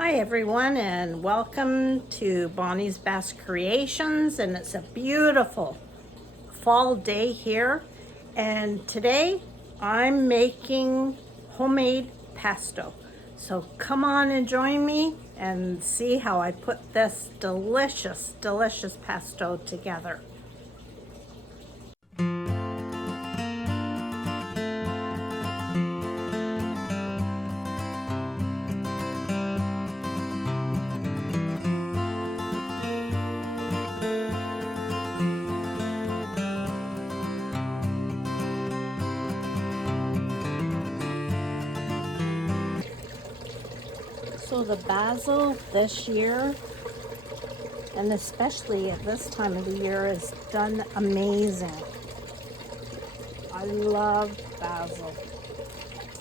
Hi everyone, and welcome to Bonnie's Best Creations, and it's a beautiful fall day here, and today I'm making homemade pesto. So come on and join me and see how I put this delicious pesto together. So the basil this year, and especially at this time of the year, is done amazing. I love basil.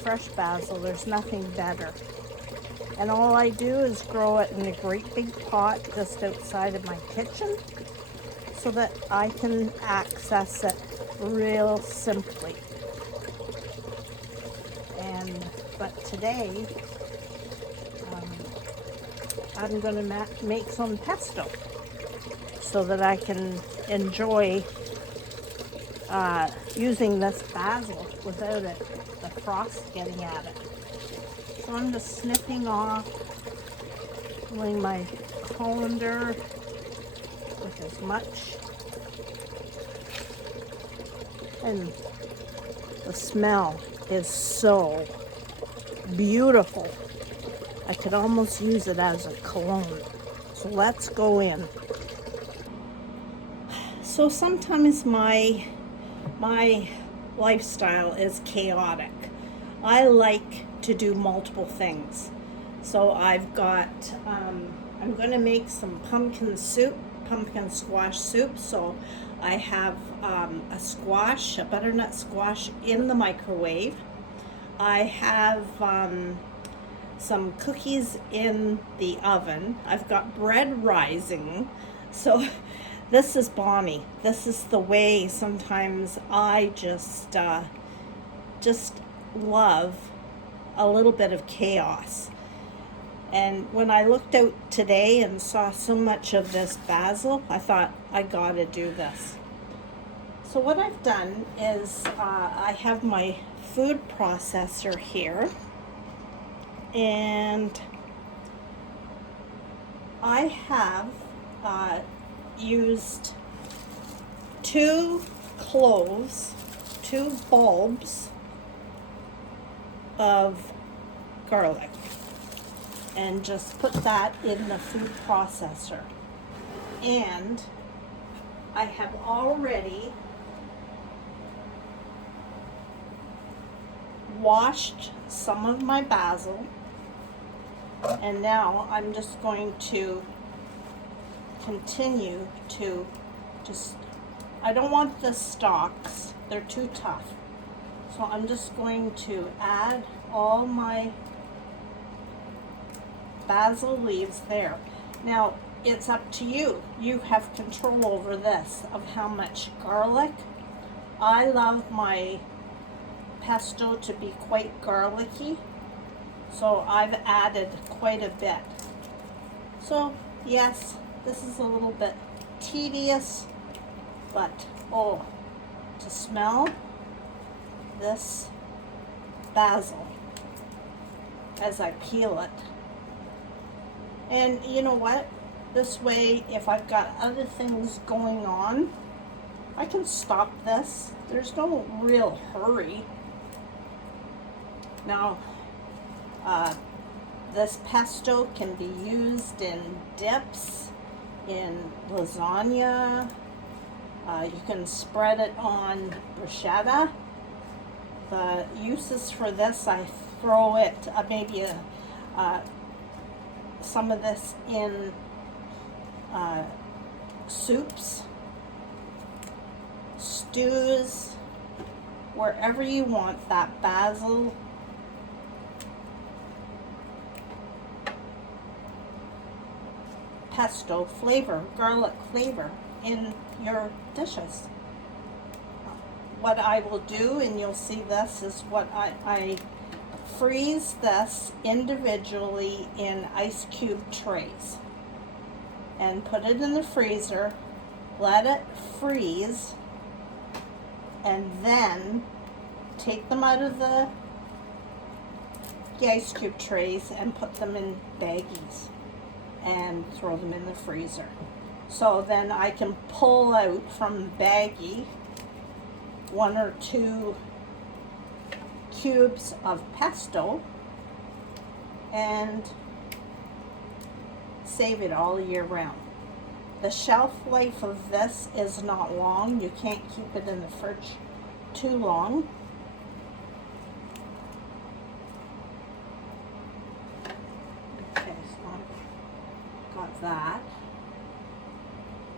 Fresh basil, there's nothing better. And all I do is grow it in a great big pot just outside of my kitchen so that I can access it real simply. But today, I'm going to make some pesto so that I can enjoy using this basil without the frost getting at it. So I'm just snipping off, pulling my colander with as much, and the smell is so beautiful. I could almost use it as a cologne. So let's go in. So sometimes my lifestyle is chaotic. I like to do multiple things. So I've got, I'm going to make some pumpkin squash soup. So I have a butternut squash in the microwave. I have some cookies in the oven. I've got bread rising. So this is Bonnie. This is the way sometimes I just love a little bit of chaos. And when I looked out today and saw so much of this basil, I thought, I gotta do this. So what I've done is I have my food processor here, and I have used 2 cloves, 2 bulbs of garlic, and just put that in the food processor. And I have already washed some of my basil, and now I'm just going to continue to I don't want the stalks, they're too tough. So I'm just going to add all my basil leaves there. Now it's up to you. You have control over this, of how much garlic. I love my pesto to be quite garlicky, so I've added quite a bit. So yes, this is a little bit tedious, but oh, to smell this basil as I peel it. And you know what? This way, if I've got other things going on, I can stop this. There's no real hurry. Now, this pesto can be used in dips, in lasagna. You can spread it on bruschetta. The uses for this, I throw it, maybe some of this in soups, stews, wherever you want that basil pesto flavor, garlic flavor in your dishes. What I will do, and you'll see this, is what I freeze this individually in ice cube trays and put it in the freezer, let it freeze, and then take them out of the ice cube trays and put them in baggies and throw them in the freezer. So then I can pull out from the baggie 1 or 2 cubes of pesto and save it all year round. The shelf life of this is not long. You can't keep it in the fridge too long. Okay, so I've got that.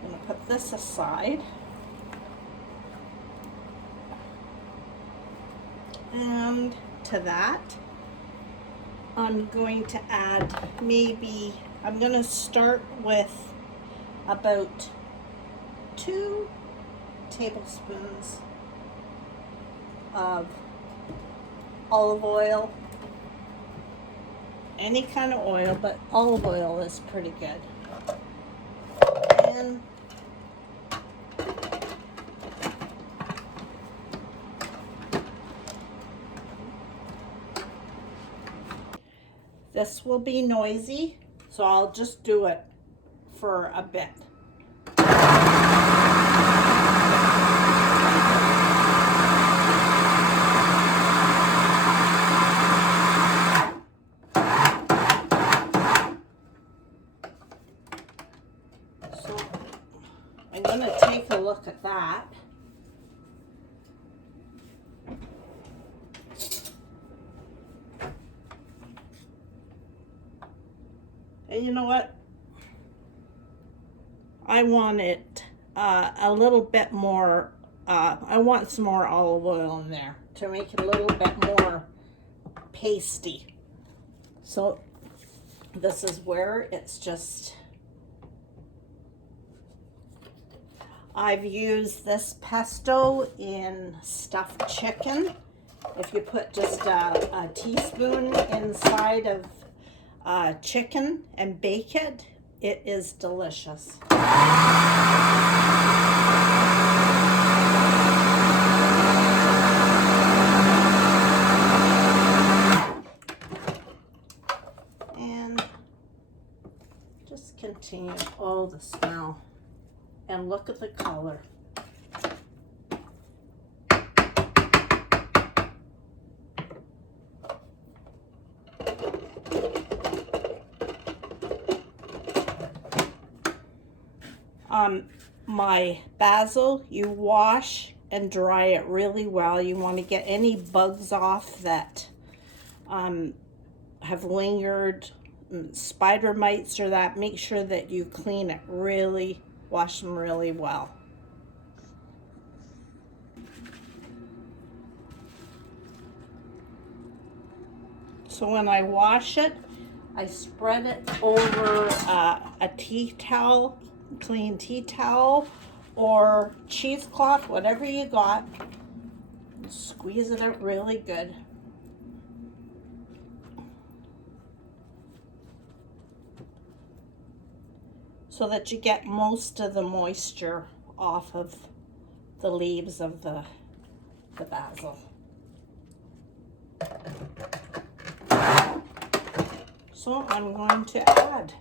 I'm going to put this aside. And to that, I'm going to add I'm going to start with about 2 tablespoons of olive oil. Any kind of oil, but olive oil is pretty good. And this will be noisy, so I'll just do it for a bit. So I'm going to take a look at that. And you know what? I want it a little bit more, I want some more olive oil in there to make it a little bit more pasty. So this is where it's just, I've used this pesto in stuffed chicken. If you put just a teaspoon inside of chicken and bake it, it is delicious. And just continue. Oh, the smell. And look at the color. My basil, you wash and dry it really well. You want to get any bugs off that have lingered, spider mites or that. Make sure that you clean it really, wash them really well. So when I wash it, I spread it over a tea towel, clean tea towel, or cheesecloth, whatever you got. Squeeze it out really good. So that you get most of the moisture off of the leaves of the basil. So I'm going to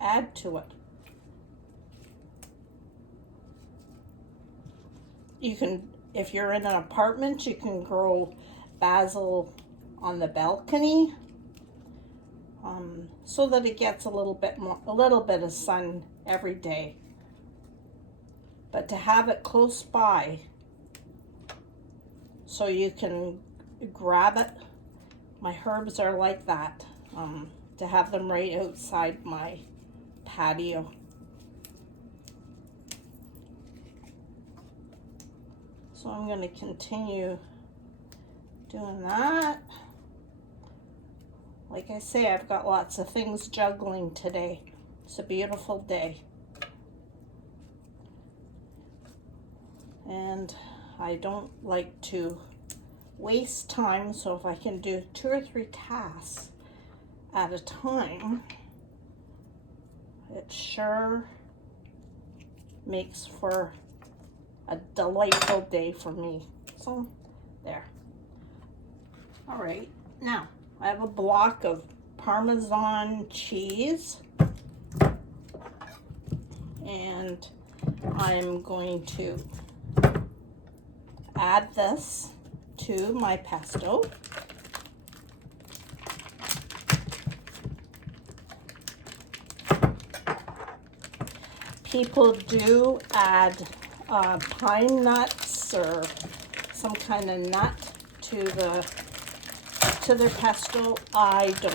add to it. You can, if you're in an apartment, you can grow basil on the balcony, so that it gets a little bit of sun every day. But to have it close by, so you can grab it. My herbs are like that, to have them right outside my patio. So I'm going to continue doing that. Like I say, I've got lots of things juggling today. It's a beautiful day. And I don't like to waste time, so if I can do 2 or 3 tasks at a time, it sure makes for a delightful day for me. So there. All right, now I have a block of Parmesan cheese, and I'm going to add this to my pesto. People do add pine nuts or some kind of nut to their pesto. I don't.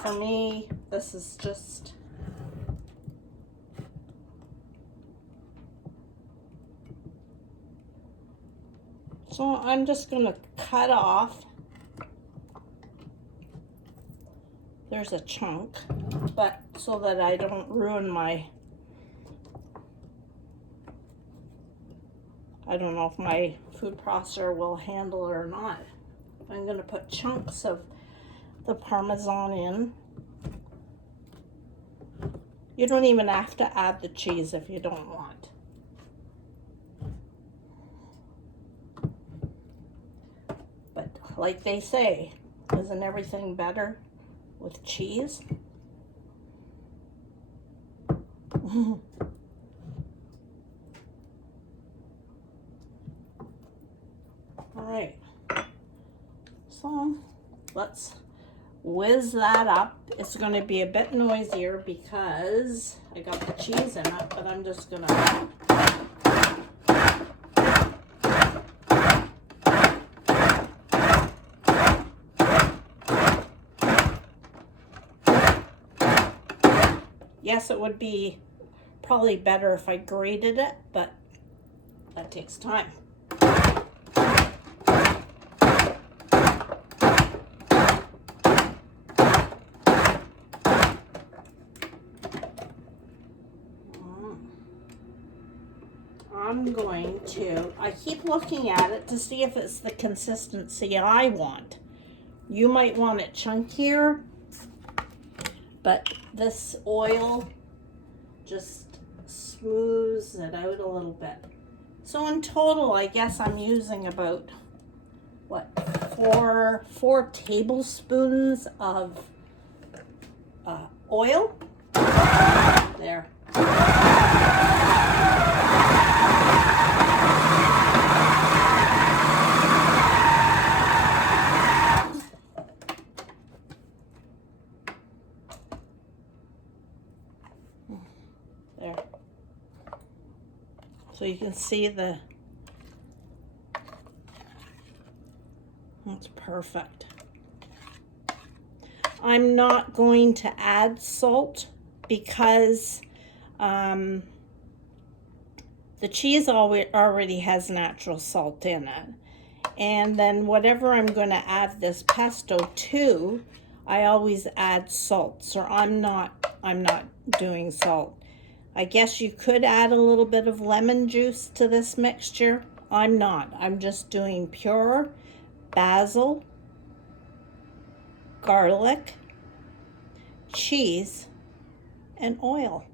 For me, this is just so I'm just going to cut off. There's a chunk, but so that I don't ruin my, I don't know if my food processor will handle it or not. I'm going to put chunks of the Parmesan in. You don't even have to add the cheese if you don't want. But like they say, isn't everything better with cheese? All right, so let's whiz that up. It's going to be a bit noisier because I got the cheese in it, but I'm just going to yes, it would be probably better if I grated it, but that takes time. I'm going to, I keep looking at it to see if it's the consistency I want. You might want it chunkier, but this oil just smooths it out a little bit. So in total, I guess I'm using about, what, four tablespoons of oil. There. There. So you can see that's perfect. I'm not going to add salt because the cheese already has natural salt in it. And then whatever I'm going to add this pesto to, I always add salt. So I'm not doing salt. I guess you could add a little bit of lemon juice to this mixture. I'm not. I'm just doing pure basil, garlic, cheese, and oil.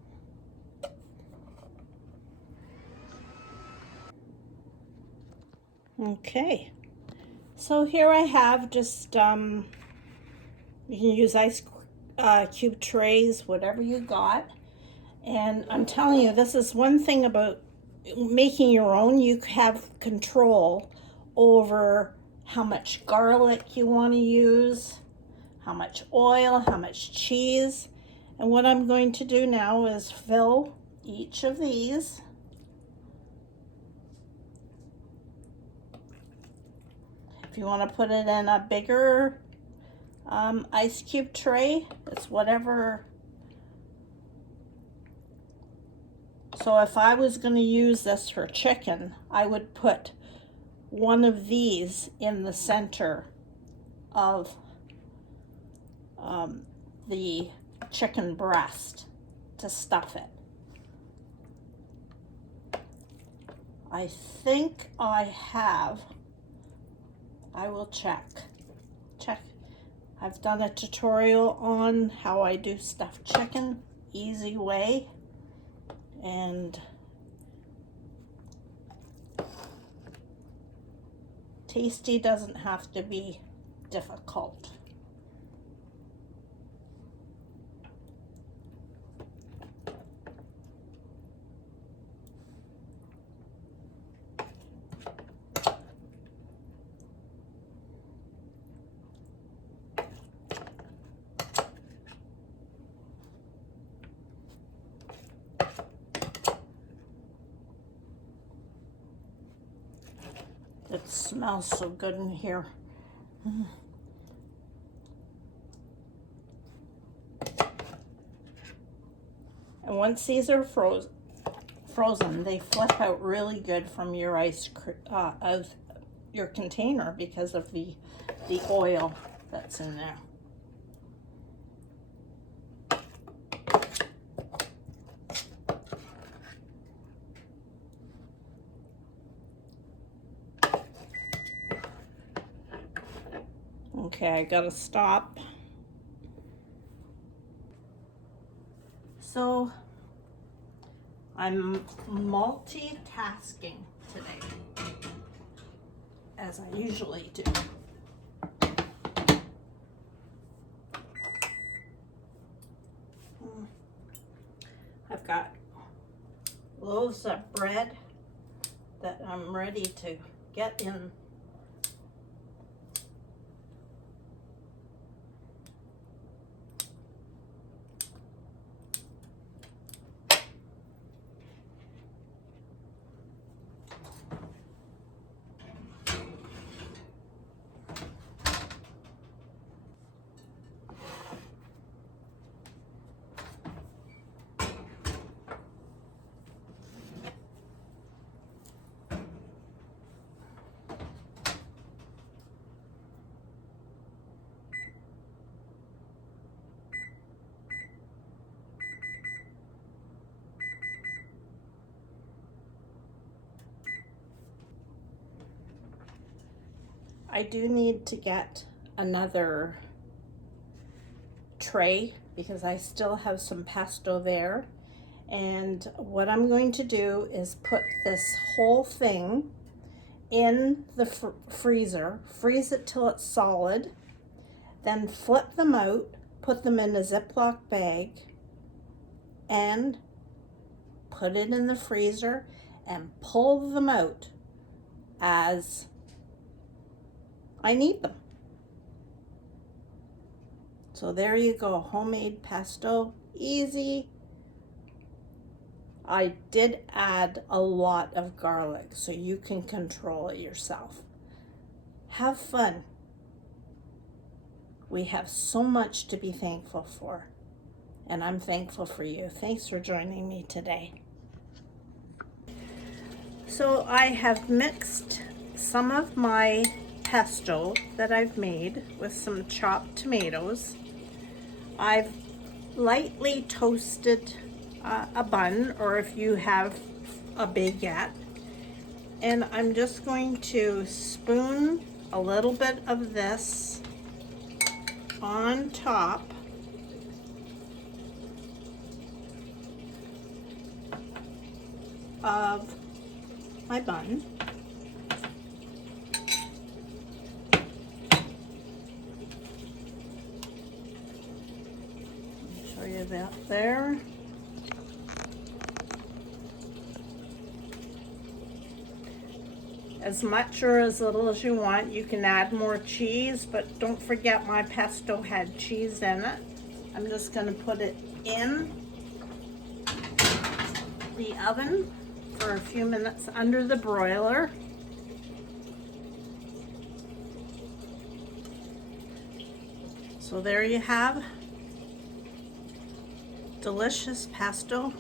Okay. So here I have just, you can use ice cube trays, whatever you got. And I'm telling you, this is one thing about making your own. You have control over how much garlic you want to use, how much oil, how much cheese. And what I'm going to do now is fill each of these. If you want to put it in a bigger ice cube tray, it's whatever. So if I was going to use this for chicken, I would put one of these in the center of the chicken breast to stuff it. I think I have. I will check. I've done a tutorial on how I do stuffed chicken, easy way, and tasty doesn't have to be difficult. It smells so good in here. And once these are frozen, they flip out really good from your of your container because of the oil that's in there. Okay, I gotta stop. So I'm multitasking today, as I usually do. I've got loaves of bread that I'm ready to get in. I do need to get another tray because I still have some pesto there. And what I'm going to do is put this whole thing in the freezer, freeze it till it's solid, then flip them out, put them in a Ziploc bag, and put it in the freezer and pull them out as I need them. So there you go, homemade pesto, easy. I did add a lot of garlic, so you can control it yourself. Have fun. We have so much to be thankful for, and I'm thankful for you. Thanks for joining me today. So I have mixed some of my pesto that I've made with some chopped tomatoes. I've lightly toasted a bun, or if you have a baguette, and I'm just going to spoon a little bit of this on top of my bun. Show you that there. As much or as little as you want. You can add more cheese, but don't forget my pesto had cheese in it. I'm just going to put it in the oven for a few minutes under the broiler. So there you have delicious pesto.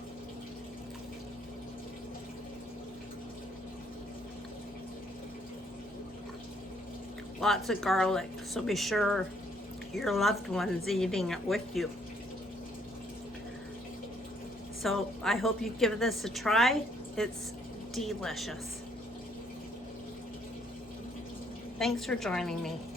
Lots of garlic, so be sure your loved one's eating it with you. So I hope you give this a try. It's delicious. Thanks for joining me.